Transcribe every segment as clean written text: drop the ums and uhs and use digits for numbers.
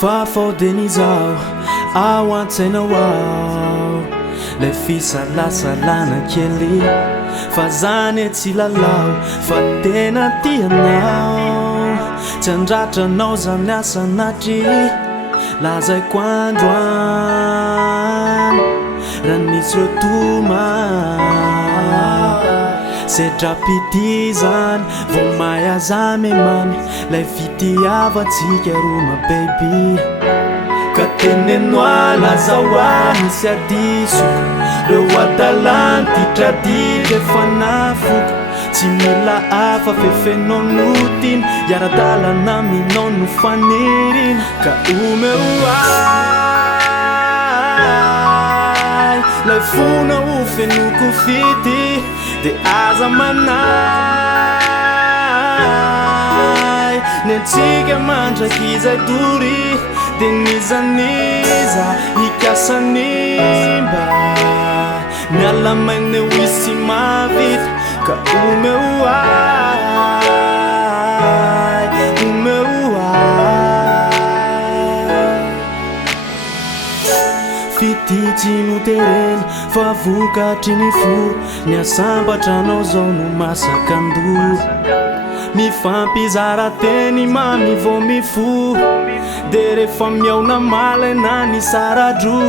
Fafaodenizao ao an-tsainao ao le fisalasalana kely fa zany e tsy lalao fa tena tianao tsy andratranao zany asanatry lazaiko androany raha nisy rotoma sedrapity zany vo maya zame mamy lay fitiavatsika roma baby ka tenenoa lazaoany sy adiso reo adalanty tradile fanafoko tsy mila afa fefenao notiny iaradalana minao no faniriny ka omeo ay lay fona o fenoko fity de aza manay nentsika mandrakizay dory de nizaniza ikasanimba miala maine oisy mavita ka omeo ay omeo ay fititsino tereny fa vokatry ny fo niasambatra-nao zao no masakando mifampizara teny mamy vo mifo de rehefa miaona malena ny saradro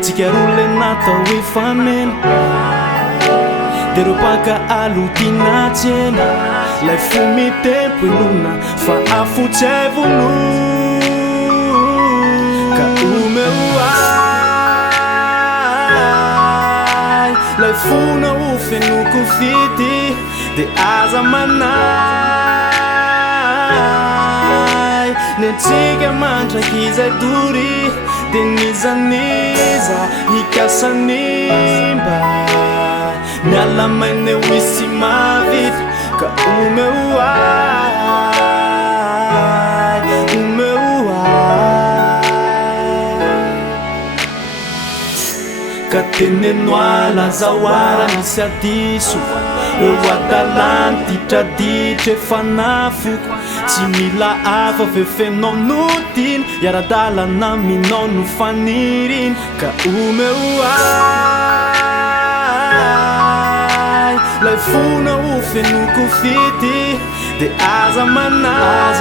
tsika role natao ifamena de reo paka alotinatsena lay fo mitempo enona fa afotsevolo ka omeo ay lay fona o fenoko fity de aza manay nentsika mandrakizay dory de nizaniza ikasanimba miala maine oisy mavita ka omeo ay omeo ay ka tenenoa lazaoara misy adiso reo adalanty traditre fanafoko tsy mila afa fefenao notiny iaradalana minao no faniriny ka omeo ay lay fona o fenoko fity de aza manay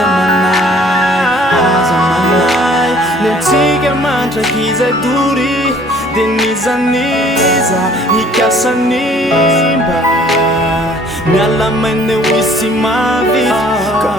nentsika mandrakizay dory de nizaniza ikasanimba miala maine oisy mavita ka